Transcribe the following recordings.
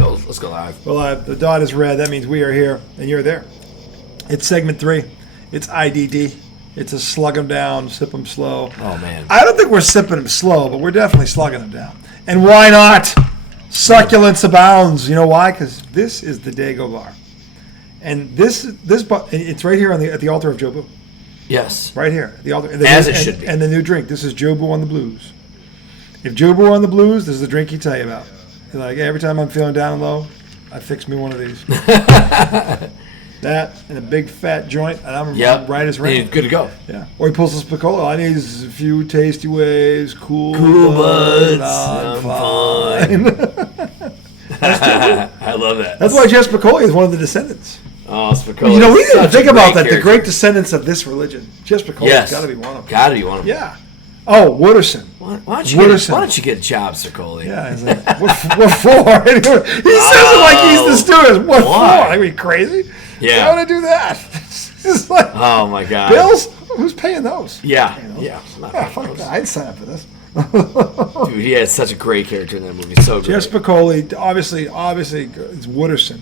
go. Let's go live. Well, the dot is red. That means we are here and you're there. It's segment 3. It's IDD. It's a slug them down, sip them slow. Oh, man. I don't think we're sipping them slow, but we're definitely slugging them down. And why not? Succulence abounds. You know why? Because this is the Dago bar. And this it's right here at the altar of Jobu. Yes. Right here. The altar. As it should be. And the new drink. This is Jobu on the blues. If Jobu on the blues, this is the drink he tell you about. You're like, hey, every time I'm feeling down and low, I fix me one of these. That and a big fat joint, and I'm right as rain. Good to go. Yeah. Or he pulls a Spicolo. All I need is a few tasty waves, cool buds. I'm fine. I love that. That's why Jeff Spicoli is one of the descendants. Oh, Spicoli. You know, we didn't think about that. The great descendants of this religion. Jeff Spicoli's got to be one of them. Got to be one of them. Yeah. Oh, Wooderson. Why don't you get a job, Spicoli? Yeah. He's like, what for? He says it like he's the steward. What for? Are we crazy? Yeah. Why would I do that? It's like, oh my God. Bills? Who's paying those? Yeah. Fuck that. I'd sign up for this. Dude, he had such a great character in that movie. So great. Jeff Spicoli, obviously, it's Wooderson.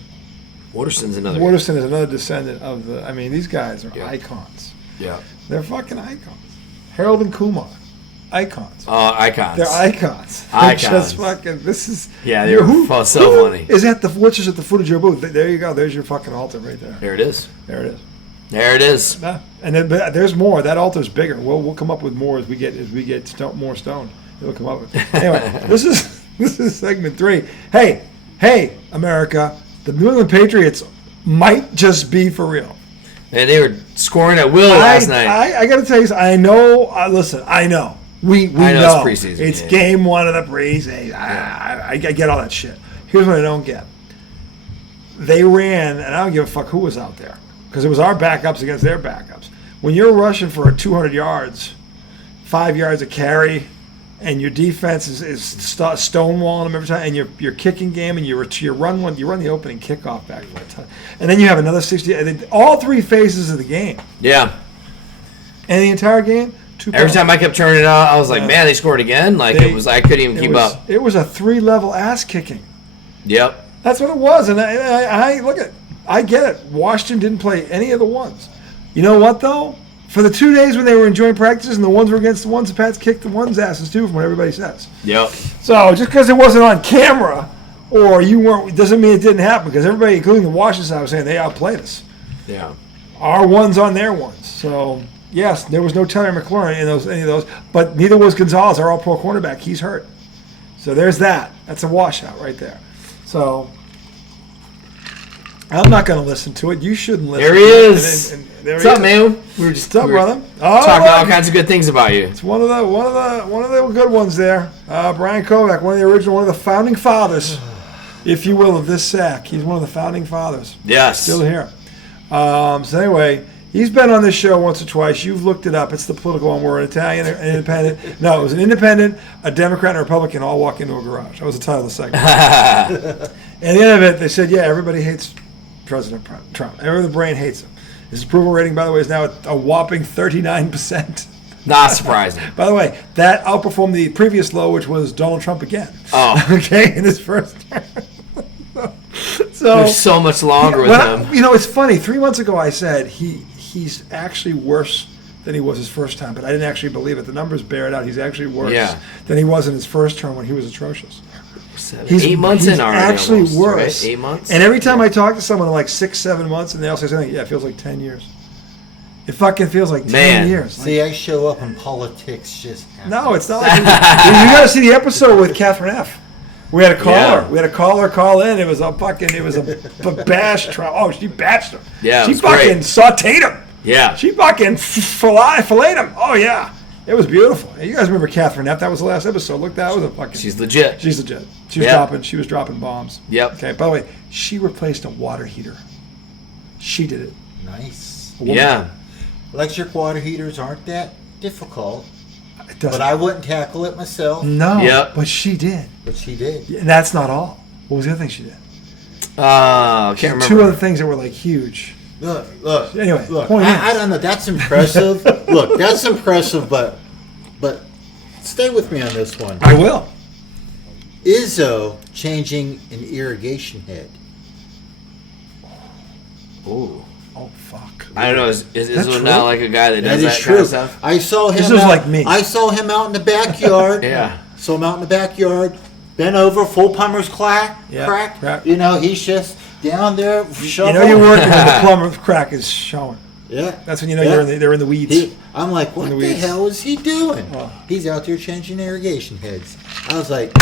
Wooderson is another descendant of the. I mean, these guys are icons. Yeah. They're fucking icons. Harold and Kumar, icons. Oh, icons. They're icons. Icons. They're just fucking. This is. Yeah, they were so funny. Is at the which is at the foot of your booth? There you go. There's your fucking altar right there. There it is. There it is. There it is. Yeah. And then, but there's more. That altar's bigger. We'll come up with more as we get more stone. It'll come up with. Anyway, this is segment 3. Hey, America! The New England Patriots might just be for real. And they were scoring at will last night. I got to tell you, I know. Listen, I know. We know. It's preseason. It's game 1 of the preseason. I get all that shit. Here's what I don't get. They ran, and I don't give a fuck who was out there. Because it was our backups against their backups. When you're rushing for 200 yards, 5 yards of carry, and your defense is stonewalling them every time, and your kicking game, and you run the opening kickoff back for a touchdown, and then you have another 60, and then all 3 phases of the game. Yeah. And the entire game, 2 Every time I kept turning it on, I was like, man, they scored again. Like I couldn't even keep up. It was a 3-level ass kicking. Yep. That's what it was, and I look at. I get it. Washington didn't play any of the ones. You know what, though? For the 2 days when they were enjoying practices and the ones were against the ones, the Pats kicked the ones' asses, too, from what everybody says. Yep. So just because it wasn't on camera or you weren't, doesn't mean it didn't happen, because everybody, including the Washington side, was saying they outplayed us. Yeah. Our ones on their ones. So, yes, there was no Terry McLaurin in any of those, but neither was Gonzalez, our all-pro cornerback. He's hurt. So there's that. That's a washout right there. So I'm not going to listen to it. You shouldn't listen. There he is. What's up, man? We were just brother. Talking all kinds of good things about you. It's one of the good ones there. Brian Kovac, one of the founding fathers, if you will, of this sack. He's one of the founding fathers. Yes. Still here. So anyway, he's been on this show once or twice. You've looked it up. It's the political one. We're an Italian, an independent. No, it was an independent, a Democrat, and a Republican all walk into a garage. That was the title of the segment. And at the end of it, they said, yeah, everybody hates President Trump. Everyone in the brain hates him. His approval rating, by the way, is now at a whopping 39%. Not surprising. By the way, that outperformed the previous low, which was Donald Trump again. Oh. Okay, in his first term. So there's so much longer with him. It's funny. 3 months ago, I said he's actually worse than he was his first time, but I didn't actually believe it. The numbers bear it out. He's actually worse than he was in his first term when he was atrocious. He's 8 months in already. Actually almost, worse. Right? 8 months. And every time I talk to someone in like 6-7 months, and they all say something, it feels like 10 years. It fucking feels like 10 years. See, I show up in politics just happen. No, it's not like you got to see the episode with Catherine F. We had a caller. Yeah. We had a caller call in. It was a bash trial. Oh, she bashed him. Yeah, she fucking sauteed him. Yeah. She fucking filleted him. Oh, yeah. It was beautiful. You guys remember Catherine F? That was the last episode. Look, that was a fucking... She's legit. She was dropping bombs. Yep. Okay, by the way, she replaced a water heater. She did it. Nice. Yeah. Electric water heaters aren't that difficult. But I wouldn't tackle it myself. No, Yep. but she did. But she did. And that's not all. What was the other thing she did? Can't remember. 2 other things that were like huge. Look. Anyway, look. I don't know. That's impressive. Look, that's impressive. But stay with me on this one. I will. Izzo changing an irrigation head. Ooh. Oh fuck! I don't know. Is Izzo true? not like a guy that does That is that true. kind of stuff? I saw him. Izzo's like me. I saw him out in the backyard. Yeah. Saw him out in the backyard, bent over, full plumber's crack. Crack. You know, he's just down there You shoveling. know you're working when the plumber's crack is showing. Yeah. That's when you know they're in the weeds. I'm like, what In the the weeds. hell is he doing? Oh. He's out there changing irrigation heads. I was like,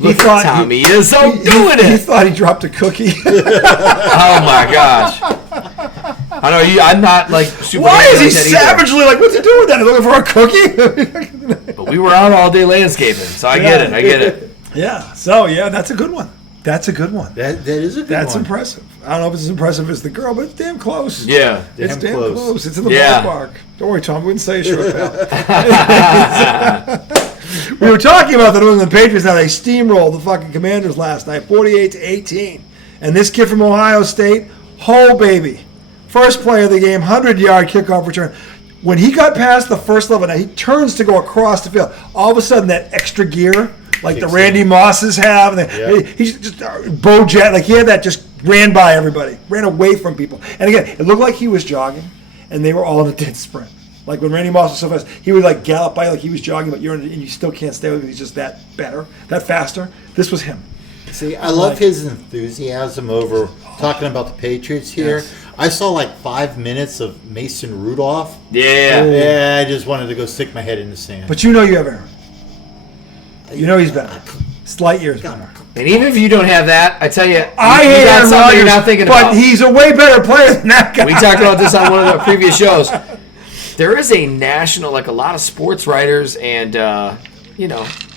Look at Tommy Izzo doing He it. thought he dropped a cookie. Oh my gosh. I know I'm not like super. Why is he into that either. savagely like, what's he doing with that? Looking for a cookie? But we were out all day landscaping, so I get it. Yeah. So that's a good one. That's a good one. that is a good That's one. impressive. I don't know if it's as impressive as the girl, but it's damn close. Yeah. It's damn close. close. It's in the Yeah. ballpark. Don't worry, Tom. We wouldn't say a short pal. We were talking about the New England Patriots. Now they steamrolled the fucking Commanders last night, 48-18. And this kid from Ohio State, baby, first play of the game, 100-yard kickoff return. When he got past the first level, now he turns to go across the field. All of a sudden, that extra gear, like the Kicks Randy in. Mosses have, and he's just Bojet, like he had that, just ran by everybody, ran away from people. And again, it looked like he was jogging, and they were all in a dead sprint. Like when Randy Moss was so fast, he would like gallop by like he was jogging, but and you still can't stay with him. He's just that better, that faster. This was him. See, I love his enthusiasm over talking about the Patriots here. Yes. I saw like 5 minutes of Mason Rudolph. Yeah. Yeah, I just wanted to go stick my head in the sand. But you know you have Aaron. You know he's better. Slight years better. And even if you don't have that, I tell you, I you hate got Aaron something you're Rodgers, not thinking but about. he's a way better player than that guy. We talked about this on one of the previous shows. There is a national, like a lot of sports writers and,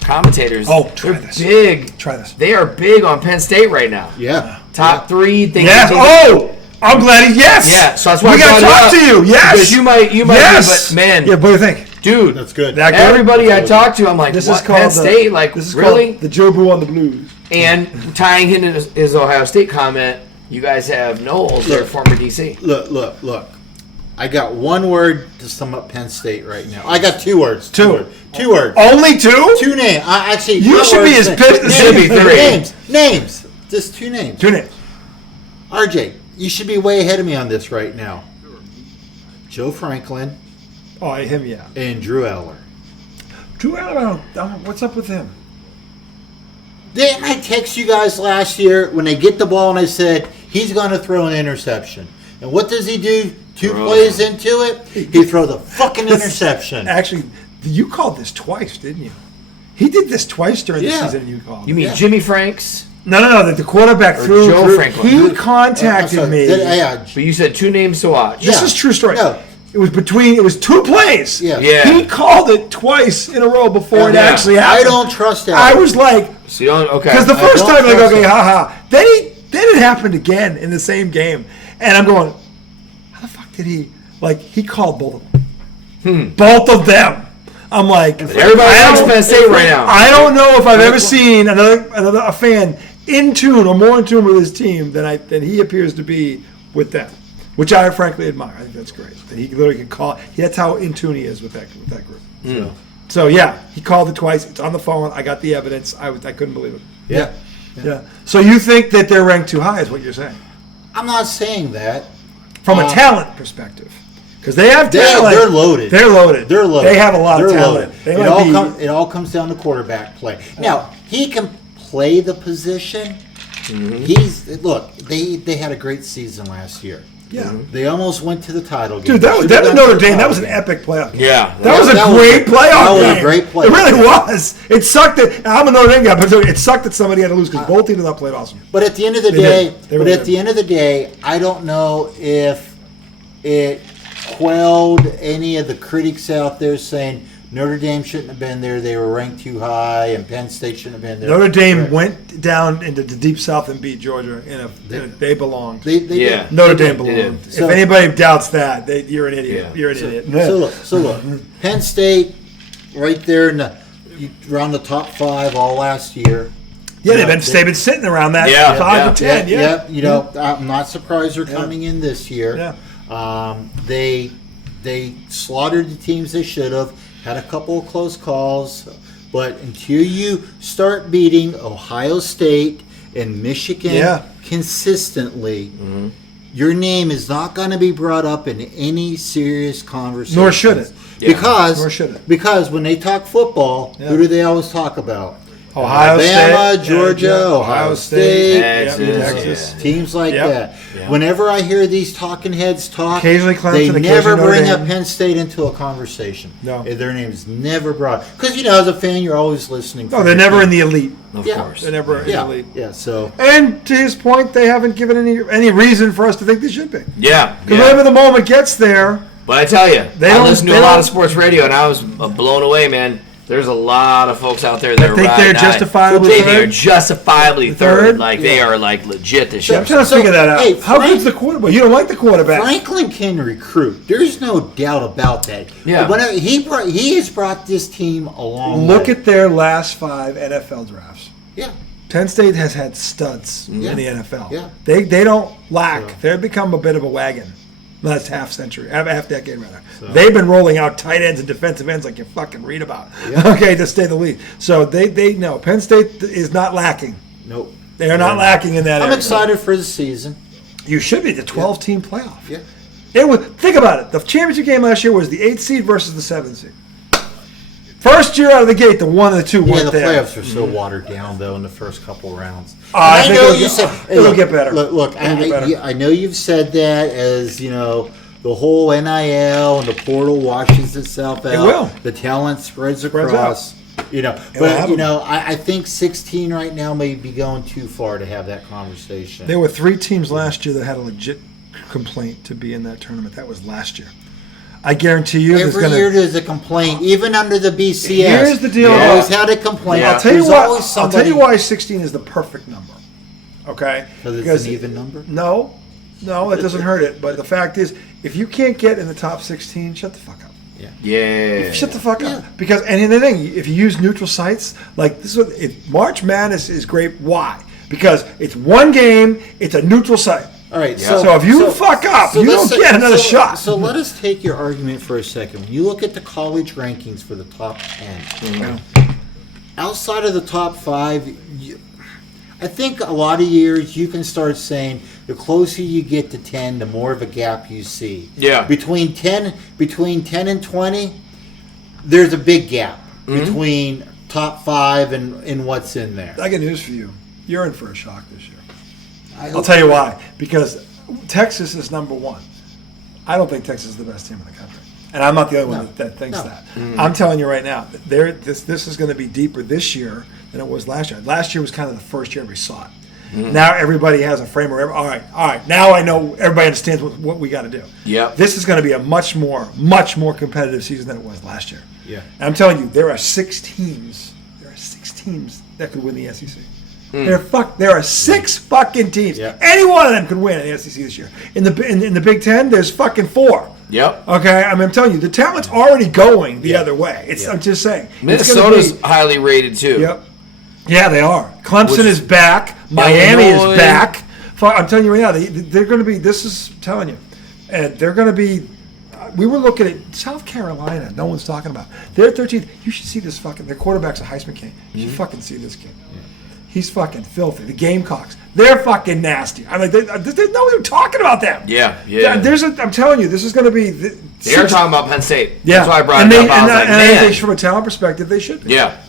commentators. Oh, try they're this. big. Try this. They are big on Penn State right now. Yeah. Top three. Yes. Oh, I'm glad he's yes. Yeah, so that's why we I got to brought it talk up. to you. Yes. Because you might yes. be, but man, Yeah. What do you think? dude, That's good. That good? everybody I talk to, I'm like, This what, is called Penn State? Like, this is really? called the Jobu on the Blues. And tying into his Ohio State comment, you guys have Knowles, their former DC. Look. I got one word to sum up Penn State right now. I got 2 words. Two. 2 words. Only two? 2 names. Actually, You not should be words, as pissed as should be three. Names. Just 2 names. Two names. RJ, you should be way ahead of me on this right now. Joe Franklin Oh, him, yeah. and Drew Eller. Drew Allen, what's up with him? Didn't I text you guys last year when they get the ball and I said he's going to throw an interception? And what does he do? 2 plays into it, he throws a fucking interception. Actually, you called this twice, didn't you? He did this twice during the Yeah. season, and you called. You mean Yeah. Jimmy Franks? No. The quarterback Or threw. Joe Franklin. He I'm contacted sorry, me. But you said 2 names to watch. This Yeah. is true story. No. It was 2 plays. Yeah. Yeah. He called it twice in a row before it Yeah. actually I happened. don't trust that. I was like, So you don't, okay. because the I first don't time, like, trust okay, it. haha. Then it happened again in the same game, and I'm going, how the fuck did he? Like, he called both of them. Both of them. I'm like, Everybody I likes don't- Penn State right now. I don't know if I've ever seen a fan in tune or more in tune with his team than he appears to be with them, which I frankly admire. I think that's great that he literally can call. That's how in tune he is with that group. So yeah, he called it twice. It's on the phone. I got the evidence. I couldn't believe it. Yeah. So you think that they're ranked too high? Is what you're saying I'm not saying that. from a talent perspective? Because they have talent. They're loaded. They're loaded. They're loaded. They have a lot of They're talent. loaded. They It might be. it all comes down to quarterback play. Now, he can play the position. They had a great season last year. Yeah. They almost went to the title game. Dude, They that should've was gone to Notre the Dame. That title was an game. epic playoff game. Yeah. That was a That was great a- playoff that was a game. great playoff It really game. was. It sucked that I'm a Notre Dame guy, but it sucked that somebody had to lose because both teams have played awesome. But at the end of the They day, did. They really did. I don't know if it quelled any of the critics out there saying Notre Dame shouldn't have been there. They were ranked too high, and Penn State shouldn't have been there. Notre Dame went down into the deep south and beat Georgia. They belonged. They Yeah. did. Notre They Dame did. belonged. So- if anybody doubts that, you're an idiot. Yeah. You're an idiot. So look, Penn State, right there in around the top 5 all last year. Yeah, they've been sitting around that Yeah, 5 to 10. Yeah. You know, I'm not surprised they're coming in this year. Yeah. They slaughtered the teams they should have. Had a couple of close calls, But until you start beating Ohio State and Michigan consistently, your name is not going to be brought up in any serious conversation. Nor should it. Because when they talk football, who do they always talk about? Ohio Alabama, State, Georgia, Ohio State, Texas. Teams like that. Yeah. Whenever I hear these talking heads talk, Occasionally Clemson, they never bring Notre up Dame. Penn State into a conversation. No. Their name's never brought. Because, as a fan, you're always listening. No, they're never in the elite. Of course. They're never in the elite. Yeah, so. And to his point, they haven't given any reason for us to think they should be. Yeah. Because whenever the moment gets there. But I tell you, I listen to a lot of sports radio, and I was blown away, man. There's a lot of folks out there that I think they're justifiably third. They are justifiably third. Like, they are, like, legit this year. I'm trying to figure that out. Hey, how good's the quarterback? You don't like the quarterback. Franklin can recruit. There's no doubt about that. Yeah. He has brought this team a long way. Look at their last 5 NFL drafts. Yeah. Penn State has had studs in the NFL. Yeah. They don't lack. They've become a bit of a wagon. Last half decade rather. So. They've been rolling out tight ends and defensive ends like you fucking read about. Yeah. Okay, to stay the lead. So they know Penn State is not lacking. Nope. They are not lacking in that area. I'm excited for the season. You should be the 12-team playoff. Yeah. Think about it. The championship game last year was the 8th seed versus the 7th seed. First year out of the gate, the 1 and the 2 weren't there. Yeah, the playoffs are so watered down, though, in the first couple rounds. I know you said it'll get better. Look, I know you've said that as, the whole NIL and the portal washes itself out. It will. The talent spreads across. I think 16 right now may be going too far to have that conversation. There were 3 teams last year that had a legit complaint to be in that tournament. That was last year. I guarantee you every year there's a complaint, even under the BCS. Here's the deal. You always had a complaint. Yeah. I'll tell you why 16 is the perfect number. Okay? Because it's an even number? No, it doesn't hurt it. But the fact is, if you can't get in the top 16, shut the fuck up. Yeah. Shut the fuck up. Because, and the thing, if you use neutral sites, like this is March Madness is great. Why? Because it's one game, it's a neutral site. All right, so if you fuck up, you don't get another shot. So let us take your argument for a second. When you look at the college rankings for the top 10, outside of the top 5, I think a lot of years you can start saying the closer you get to 10, the more of a gap you see. Yeah. Between 10 and 20, there's a big gap between top 5 and what's in there. I got news for you. You're in for a shock this year. I'll tell you why. Because Texas is number 1. I don't think Texas is the best team in the country. And I'm not the only one that thinks that. I'm telling you right now, this is going to be deeper this year than it was last year. Last year was kind of the first year we saw it. Now everybody has a framework. All right. Now I know everybody understands what we got to do. Yeah. This is going to be a much more competitive season than it was last year. Yeah. And I'm telling you, there are 6 teams. There are 6 teams that could win the SEC. There are 6 fucking teams. Yeah. Any one of them could win in the SEC this year. In the Big Ten, there's fucking 4. Yep. Okay, I'm telling you, the talent's already going the other way. I'm just saying. Minnesota's highly rated too. Yep. Yeah, they are. Clemson is back. Miami is back. I'm telling you right now, they're going to be. This is I'm telling you, and they're going to be. We were looking at South Carolina. No one's talking about. They're 13th. You should see this fucking. Their quarterback's a Heisman kid. You should fucking see this kid. Yeah. He's fucking filthy. The Gamecocks, they're fucking nasty. I mean, there's no one talking about them. Yeah. I'm telling you, this is going to be. They are talking about Penn State. Yeah. That's why I brought it up. I think from a talent perspective, they should be. Yeah.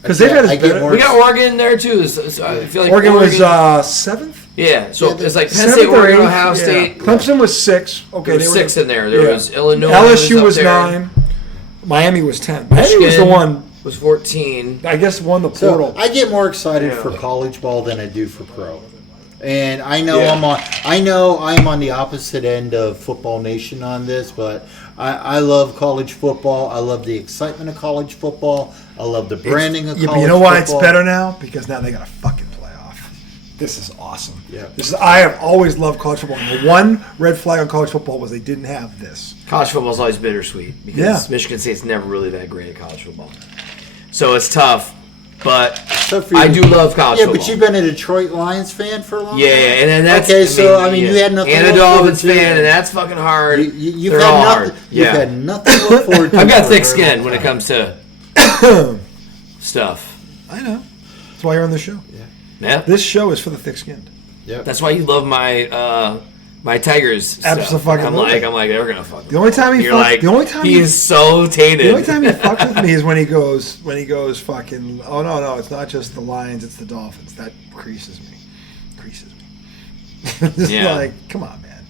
Because they've had we got Oregon there too. So I feel like Oregon was 7th. Yeah, so it's like Penn State, Oregon, Ohio State. Clemson was 6. Okay, there were 6 in there. There was Illinois. LSU was 9. Miami was 10. Miami was the one. Was 14. I guess won the portal. So I get more excited for college ball than I do for pro. And I know I'm on the opposite end of Football Nation on this, but I love college football. I love the excitement of college football. I love the branding of college football. But you know why it's better now? Because now they got a fucking playoff. This is awesome. Yeah. I have always loved college football. And the one red flag on college football was they didn't have this. College football is always bittersweet because Michigan State's never really that great at college football. So it's tough, but I do love college football. Yeah, but you've been a Detroit Lions fan for a long time. Yeah, and that's okay. You had nothing. And a Dolphins fan, and that's fucking hard. You've had nothing. You've had nothing to look forward to. I've got thick skin when it comes to stuff. I know. That's why you're on the show. Yeah. This show is for the thick-skinned. Yep. That's why you love my my Tigers stuff. Absolutely. I'm like, they're gonna fuck. The only time You're like, he is so tainted. The only time he fucks with me is when he goes fucking. Oh no, it's not just the Lions, it's the Dolphins. That creases me. Just like, come on, man.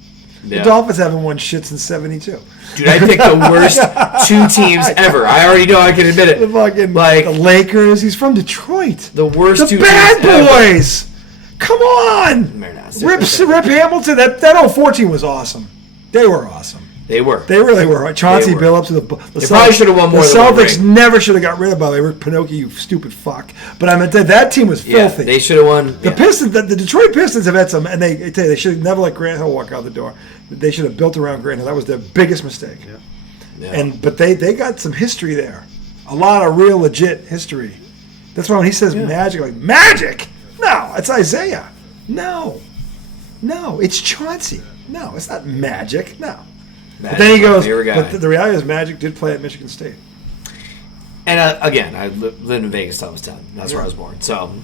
Yeah. The Dolphins haven't won shit since '72. Dude, I picked the worst two teams ever. I already know I can admit it. The fucking the Lakers. He's from Detroit. The worst the two bad teams boys. Ever. Come on. Rip Hamilton. That 04 team was awesome. They were awesome. They were. They really were. Chauncey Billups. They probably should have won more. The Celtics never should have got rid of by the way. Pinocchio, you stupid fuck. But I mean, that team was filthy. They should have won. The Pistons, the Detroit Pistons have had some, and they should have never let Grant Hill walk out the door. They should have built around Grant Hill. That was their biggest mistake. Yeah. But they got some history there, a lot of real legit history. That's why when he says magic, like magic, no, it's Isaiah. No, it's Chauncey. No, it's not magic. No. But then he goes, but the reality is Magic did play at Michigan State. And again, I lived in Vegas till I was 10. That's where I was born. So,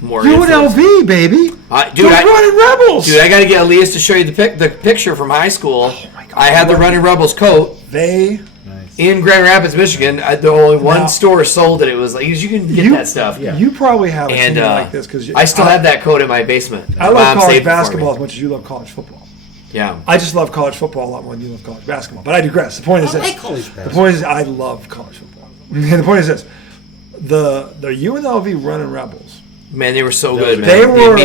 more UNLV, baby. Dude, Running Rebels. Dude, I got to get Elias to show you the picture from high school. Oh my God, I had the Running Rebels coat. In Grand Rapids, Michigan. The only one store sold it. It was like, you can get that stuff. Yeah. You probably have a team like this. Cause I still have that coat in my basement. I love college basketball as much as you love college football. Yeah, I just love college football a lot more than you love college basketball. But I digress. The point is this. The point is I love college football. The point is this. The UNLV Running Rebels. Man, they were so good, man. They were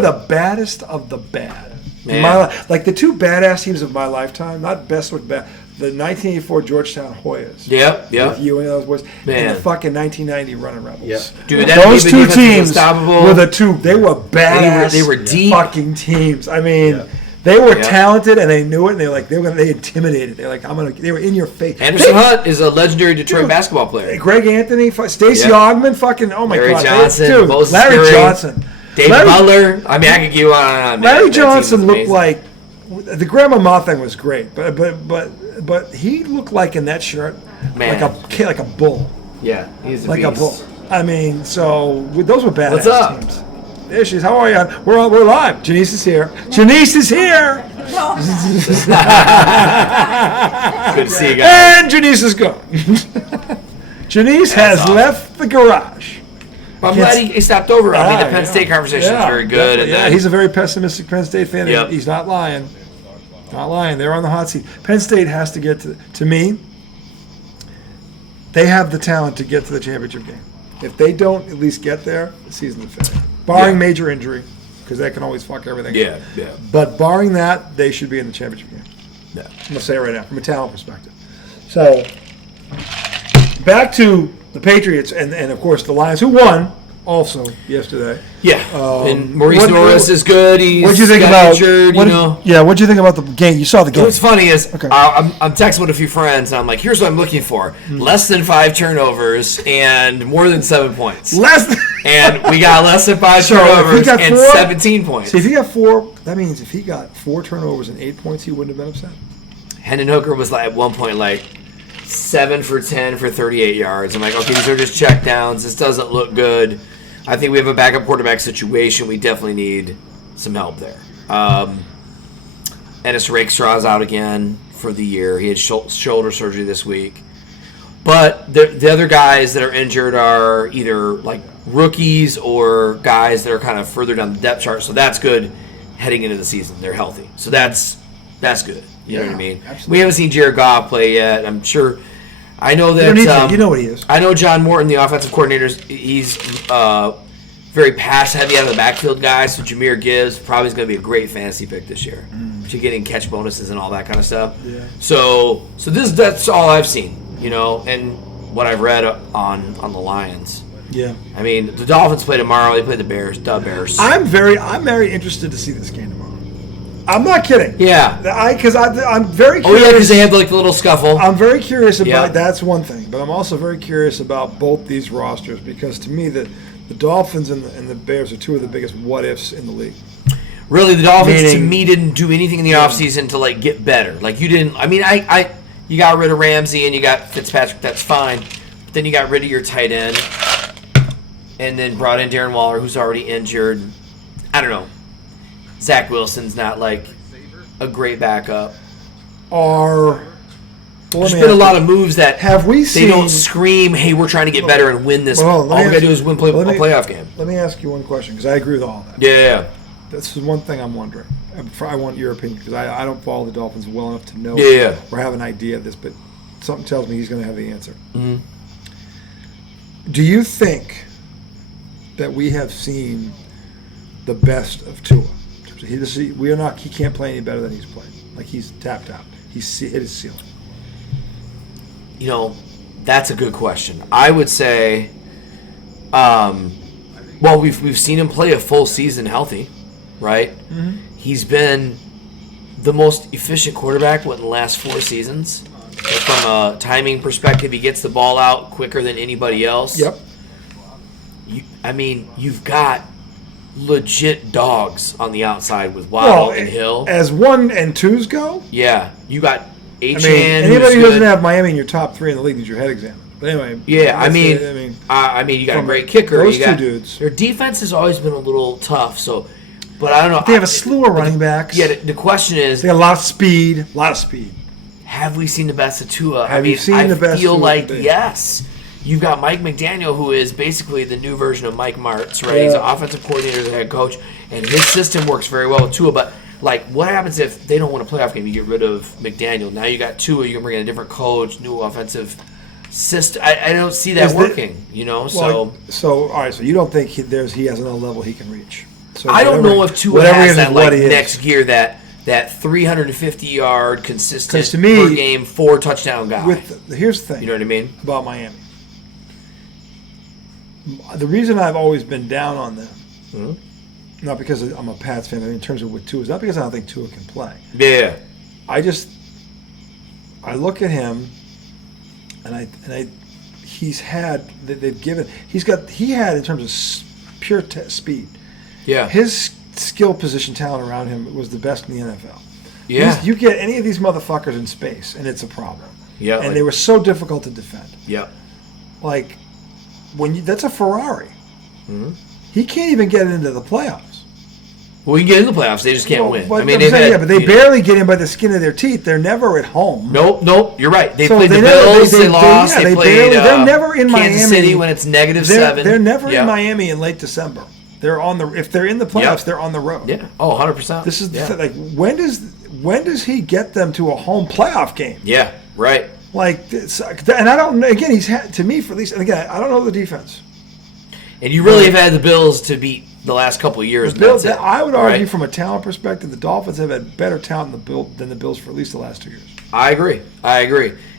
the baddest of the bad. In my life. Like the two badass teams of my lifetime, not best with bad. The 1984 Georgetown Hoyas. Yep. With you and those boys. And the fucking 1990 Running Rebels. Yep. Dude, those two teams were the two. They were badass. They were deep fucking teams. I mean, they were talented and they knew it. And they intimidated. They're like, they were in your face. Anderson Hunt is a legendary Detroit basketball player. Greg Anthony, Stacey Ogman, fucking oh my Larry God, Johnson, Larry Johnson, David Butler. I mean, I could go on. Larry Johnson looked like the Grandma Ma thing was great, but he looked like in that shirt, like a bull. Yeah, he's like a bull. I mean, so those were badass What's up? teams. There she is. How are you? We're live. Janice is here. Janice is here. Good to see you guys. And Janice is gone. Janice has left the garage. I'm glad he stopped over. I mean, the Penn State conversation is very good. And he's a very pessimistic Penn State fan. Yep. He's not lying. Not lying. They're on the hot seat. Penn State has to get to me. They have the talent to get to the championship game. If they don't at least get there, the season is finished. Barring major injury, because that can always fuck everything up. Yeah. But barring that, they should be in the championship game. Yeah. I'm going to say it right now, from a talent perspective. So, back to the Patriots and of course, the Lions, who won also yesterday. Yeah. And Maurice Norris is good. What'd you think about? Injured, what'd you think about the game? You saw the game. What's funny is I'm texting with a few friends, and I'm like, here's what I'm looking for. Less than 5 turnovers and more than 7 points. And we got less than 5 turnovers and 17 points. See, if he got 4, that means if he got 4 turnovers and 8 points, he wouldn't have been upset. Hendon Hooker was at one point 7 for 10 for 38 yards. I'm like, okay, these are just check downs. This doesn't look good. I think we have a backup quarterback situation. We definitely need some help there. Ennis Rakestraw's out again for the year. He had shoulder surgery this week. But the other guys that are injured are either rookies or guys that are kind of further down the depth chart. So that's good heading into the season. They're healthy. So that's good. You know what I mean? Absolutely. We haven't seen Jared Goff play yet. I'm sure. I know that. You know what he is. I know John Morton, the offensive coordinator. He's very pass heavy out of the backfield guy. So Jahmyr Gibbs probably is going to be a great fantasy pick this year. You're getting catch bonuses and all that kind of stuff. Yeah. So that's all I've seen. And what I've read on the Lions. Yeah. I mean, the Dolphins play tomorrow. They play the Bears. I'm very interested to see this game tomorrow. I'm not kidding. Yeah. Because I'm very curious. Oh, yeah, because they had the little scuffle. I'm very curious about that's one thing. But I'm also very curious about both these rosters because to me, the Dolphins and the Bears are two of the biggest what-ifs in the league. Really, the Dolphins, to me, didn't do anything in the offseason to, get better. You didn't – I mean, you got rid of Ramsey and you got Fitzpatrick. That's fine. then you got rid of your tight end, and then brought in Darren Waller, who's already injured. I don't know. Zach Wilson's not like a great backup. There's been a lot of moves that they don't scream, hey, we're trying to get better and win this. All we got to do is win a playoff game. Let me ask you one question, because I agree with all that. Yeah. This is one thing I'm wondering. I want your opinion, because I don't follow the Dolphins well enough to know or have an idea of this, but something tells me he's going to have the answer. Mm-hmm. Do you think that we have seen the best of Tua? He can't play any better than he's played. Like, he's tapped out. He's hit his ceiling. You know, that's a good question. I would say, we've seen him play a full season healthy, right? Mm-hmm. He's been the most efficient quarterback in the last 4 seasons. From a timing perspective, he gets the ball out quicker than anybody else. Yep. You've got legit dogs on the outside with Waddle and Hill. As 1 and 2s go? Yeah. You got H. Anybody who doesn't have Miami in your top 3 in the league needs your head examined. But anyway. Yeah, you got a great kicker. Those two dudes. Their defense has always been a little tough, but I don't know. They have a slew of running backs. Yeah, the question is, they got a lot of speed. Have we seen the best of Tua? I feel like yes. You've got Mike McDaniel, who is basically the new version of Mike Martz, right? He's an offensive coordinator, the head coach, and his system works very well with Tua. But like, what happens if they don't win a playoff game? You get rid of McDaniel. Now you got Tua. You can bring in a different coach, new offensive system. I don't see that working. All right. So you don't think he has another level he can reach? So I don't know if Tua has that next gear that 350-yard consistent per game 4 touchdown guy. Here's the thing. You know what I mean about Miami. The reason I've always been down on them, not because I'm a Pats fan, in terms of with Tua, is not because I don't think Tua can play. Yeah. I look at him, and he had in terms of pure speed. Yeah. His skill position talent around him was the best in the NFL. Yeah. You get any of these motherfuckers in space, and it's a problem. Yeah. And they were so difficult to defend. Yeah. Like, that's a Ferrari. Mm-hmm. He can't even get into the playoffs. Well, we can get into the playoffs. They just can't win. But they barely get in by the skin of their teeth. They're never at home. Nope. You're right. They played the Bills. They lost. They played they're never in Kansas Miami. City when it's -7. They're never in Miami in late December. If they're in the playoffs, they're on the road. Yeah. Oh, 100%. This is like, when does he get them to a home playoff game? Yeah. Right. Like this, and I don't. Again, he's had to me for at least. And again, I don't know the defense. And you really have had the Bills to beat the last couple of years. I would argue, from a talent perspective, the Dolphins have had better talent than the Bills for at least the last 2 years. I agree.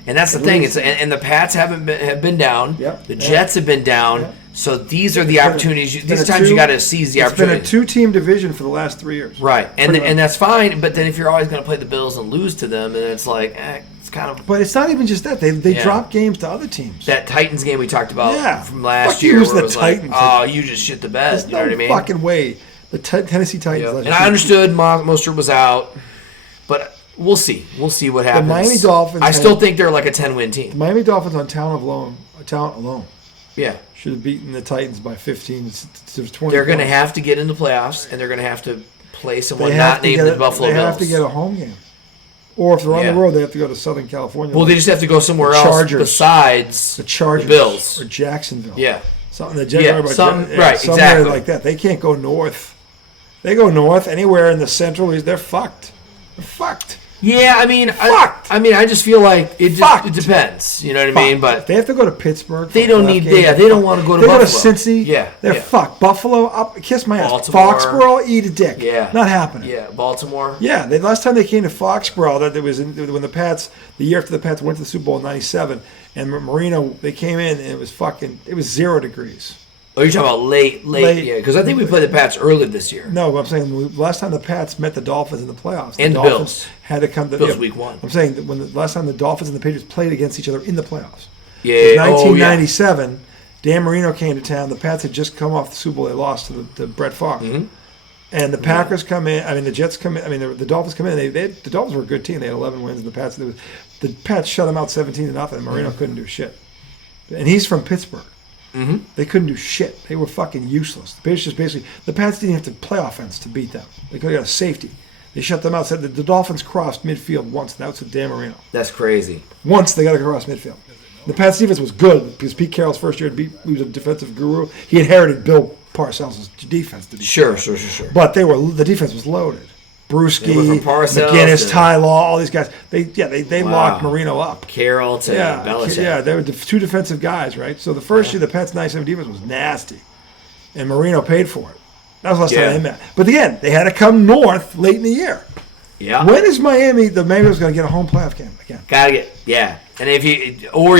And that's the thing. And the Pats have been down. Yep. The Jets have been down. Yep. So these are the opportunities. These times you got to seize the opportunity. It's been a 2-team division for the last 3 years. Right, and that's fine. But then if you're always going to play the Bills and lose to them, then it's like it's kind of. But it's not even just that. They drop games to other teams. That Titans game we talked about from last year, where it was Titans. You just shit the bed. There's no fucking way. The Tennessee Titans. Yep. And I understood Mostert was out, but. We'll see. We'll see what happens. The Miami Dolphins. I still think they're like a 10-win team. The Miami Dolphins on talent alone. Yeah. Should have beaten the Titans by 15 to 20. They're going to have to get into the playoffs, and they're going to have to play someone not named the Buffalo Bills. They have to get a home game. Or if they're on the road, they have to go to Southern California. Well, they just have to go somewhere else besides the Chargers, the Bills. Or Jacksonville. Yeah. Somewhere exactly. like that. They can't go north. They go north anywhere in the central. They're fucked. They're fucked. Yeah, I just feel like it depends. You know what I mean? But if they have to go to Pittsburgh. They don't need. They don't want to go to Buffalo. They go to Cincy. Yeah, they're fucked. Buffalo, up, kiss my ass. Baltimore, Foxborough, eat a dick. Yeah, not happening. Yeah, Baltimore. Yeah, last time they came to Foxborough, that was when the Pats, the year after the Pats went to the Super Bowl in '97, and Marino, they came in and it was 0 degrees. Oh, you're talking about late, yeah. Because I think we played the Pats early this year. No, I'm saying last time the Pats met the Dolphins in the playoffs, and the Bills had to come to Bills week 1. I'm saying that when the last time the Dolphins and the Patriots played against each other in the playoffs. Yeah, 1997. Dan Marino came to town. The Pats had just come off the Super Bowl. They lost to Brett Favre. Mm-hmm. And the Packers come in. I mean, the Jets come in. I mean, the Dolphins come in. The Dolphins were a good team. They had 11 wins, and the Pats shut them out 17-0. And Marino couldn't do shit. And he's from Pittsburgh. Mm-hmm. They couldn't do shit. They were fucking useless. The Patriots basically, the Pats didn't have to play offense to beat them. They could have got a safety. They shut them out. Said the Dolphins crossed midfield once, and that was with Dan Marino. That's crazy. Once they got to cross midfield. The Pats defense was good because Pete Carroll's first year, he was a defensive guru. He inherited Bill Parcells' defense to be Sure. But the defense was loaded. Brewski, They went from Parcells McGinnis, to- Ty Law, all these guys. They Wow. locked Marino up. Carroll to Belichick. Yeah, they were two defensive guys, right? So the first year, the Pats' 97 defense was nasty, and Marino paid for it. That was the last time they met. But again, they had to come north late in the year. Yeah. When is Miami? The Miami's going to get a home playoff game again. Gotta get, and if you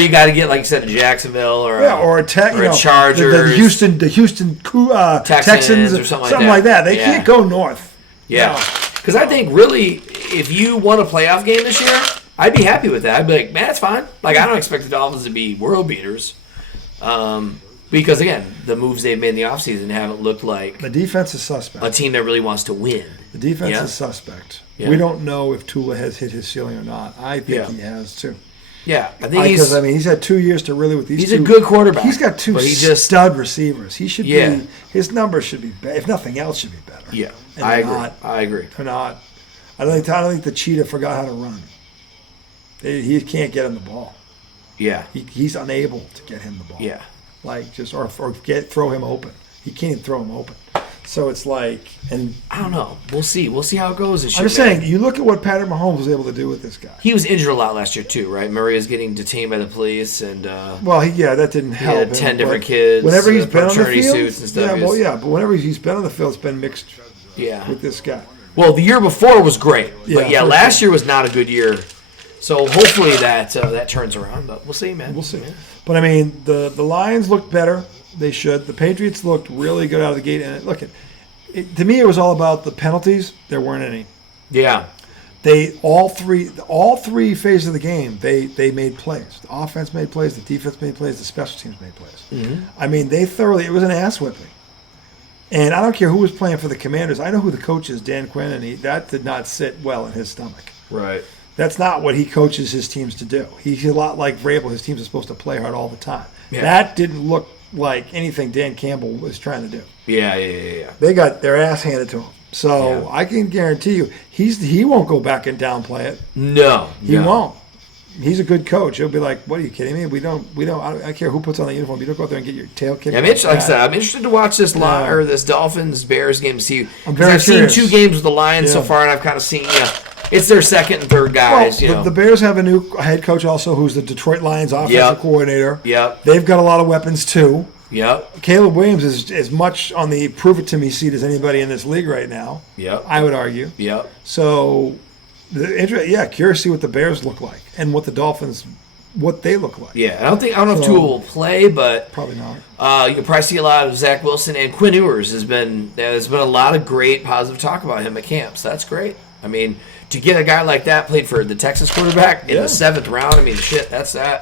got to get, like you said, a Jacksonville or a Chargers, the Houston Texans or something like that. They can't go north. Yeah, because I think really, if you won a playoff game this year, I'd be happy with that. I'd be like, man, that's fine. Like, I don't expect the Dolphins to be world beaters, because again, the moves they've made in the offseason haven't looked like The defense is suspect. a team that really wants to win. The defense is suspect. Yeah. We don't know if Tua has hit his ceiling or not. I think he has too. Yeah, I think He's had 2 years to really with these. He's a good quarterback. He's got two but he just stud receivers. He should Yeah. be. His numbers should be better. If nothing else, should be better. Yeah, And I they're agree. not. I agree. They're not. I don't think the cheetah forgot how to run. He can't get him the ball. Yeah, He's unable to get him the ball. yeah. Like just or throw him open. He can't even throw him open. So it's like, and I don't know. We'll see. We'll see how it goes this year. I'm just saying, you look at what Patrick Mahomes was able to do with this guy. He was injured a lot last year too, right? Murray was getting detained by the police, and Well, that didn't help. had him, 10 but different kids. Whenever he's been on the fraternity field, suits and stuff. but whenever he's been on the field, it's been mixed with this guy. Well, the year before was great, but Yeah, for last sure. year was not a good year. So hopefully that turns around, but we'll see, man. We'll see. But I mean, the Lions looked better. They should. The Patriots looked really good out of the gate. And to me, it was all about the penalties. There weren't any. Yeah, They all three phases of the game. They made plays. The offense made plays. The defense made plays. The special teams made plays. Mm-hmm. I mean, it was an ass whipping. And I don't care who was playing for the Commanders. I know who the coach is, Dan Quinn, and that did not sit well in his stomach. right. That's not what he coaches his teams to do. He's a lot like Vrabel. His teams are supposed to play hard all the time. Yeah. That didn't look like anything Dan Campbell was trying to do. Yeah. They got their ass handed to him. So Yeah. I can guarantee you, he won't go back and downplay it. No, He won't. He's a good coach. He'll be like, "What are you kidding me? We don't. I don't care who puts on the uniform. You don't go out there and get your tail kicked." Yeah, I'm interested. Like I said, I'm interested to watch this this Dolphins Bears game to see. I'm very I've curious. seen 2 games with the Lions so Yeah. far, and I've kind of seen it's their second and third guys. Well, the Bears have a new head coach also, who's the Detroit Lions offensive coordinator. Yep. They've got a lot of weapons too. Yep. Caleb Williams is as much on the prove it to me seat as anybody in this league right now. Yep. I would argue. Yep. So, curious to see what the Bears look like and what the Dolphins, what they look like. Yeah, I don't know if Tua will play, but Probably not. you can probably see a lot of Zach Wilson and Quinn Ewers there's been a lot of great positive talk about him at camps. That's great. I mean, to get a guy like that played for the Texas quarterback in the 7th round, I mean, shit, that's a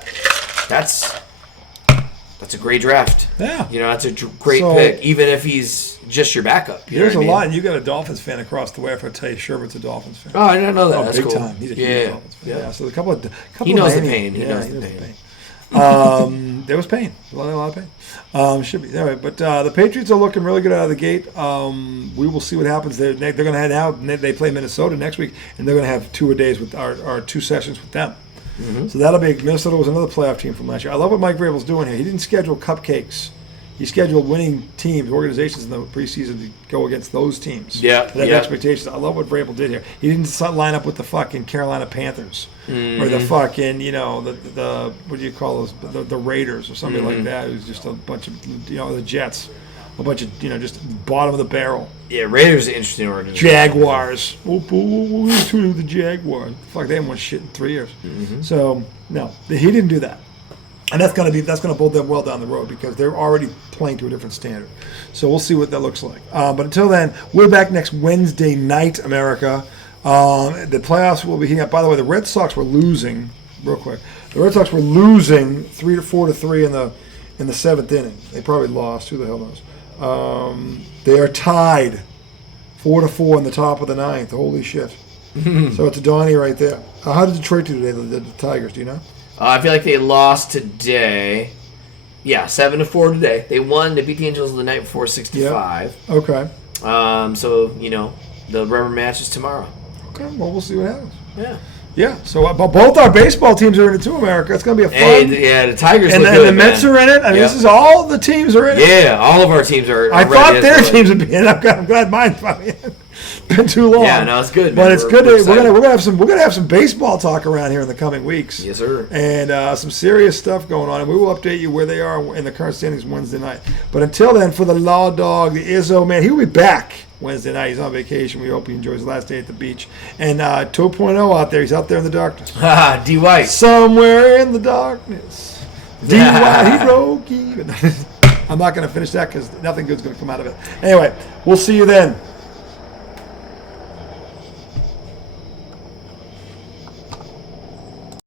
great draft. Yeah. That's a great pick, even if he's just your backup. There's a lot, and you got a Dolphins fan across the way. If I tell you, Sherbert's a Dolphins fan. Oh, I didn't know that. Oh, That's big cool. time. He's a huge Dolphins fan. Yeah. So a couple He knows the of pain. He knows he the knows pain. There was pain. A lot of pain. Should be. Anyway, but the Patriots are looking really good out of the gate. We will see what happens. They're going to head out, and they play Minnesota next week, and they're going to have 2 days with our 2 sessions with them. Mm-hmm. So that'll be. Minnesota was another playoff team from last year. I love what Mike Vrabel's doing here. He didn't schedule cupcakes. He scheduled winning teams, organizations in the preseason to go against those teams. Yeah, That have expectations. I love what Vrabel did here. He didn't line up with the fucking Carolina Panthers or the fucking, the what do you call those, the Raiders or something like that. It was just a bunch of, the Jets, a bunch of, just bottom of the barrel. Yeah, Raiders are an interesting organization. Jaguars. The Jaguars. Fuck, they haven't won shit in 3 years. Mm-hmm. So no, he didn't do that. And that's going to bode them well down the road because they're already playing to a different standard. So we'll see what that looks like. But until then, we're back next Wednesday night, America. The playoffs will be heating up. By the way, the Red Sox were losing, real quick. The Red Sox were losing 4-3 in the 7th inning. They probably lost. Who the hell knows? They are tied 4-4 in the top of the 9th. Holy shit. So it's a Donnie right there. How did Detroit do today, the Tigers? Do you know? I feel like they lost today. Yeah, 7-4 today. They won. They beat the Angels the night before, 6-5. Okay. So the rubber match is tomorrow. Okay. Well, we'll see what happens. Yeah. Yeah. So, but both our baseball teams are in it too, America. It's going to be a fun. The Tigers and look the good, Mets man. are in it. I mean, this is all the teams are in it. Yeah, all of our teams are. I ready thought as their well. teams would be in. I'm glad mine's probably in. Been too long. Yeah, no, it's good, But man. it's We're good. We're excited. gonna have some baseball talk around here in the coming weeks. Yes, sir. And some serious stuff going on, and we will update you where they are in the current standings Wednesday night. But until then, for the Law Dog, the Izzo man, he'll be back Wednesday night. He's on vacation. We hope he enjoys his last day at the beach. And 2.0 out there. He's out there in the darkness. D. White. Somewhere in the darkness. D. White, he broke even. I'm not going to finish that because nothing good's going to come out of it. Anyway, we'll see you then.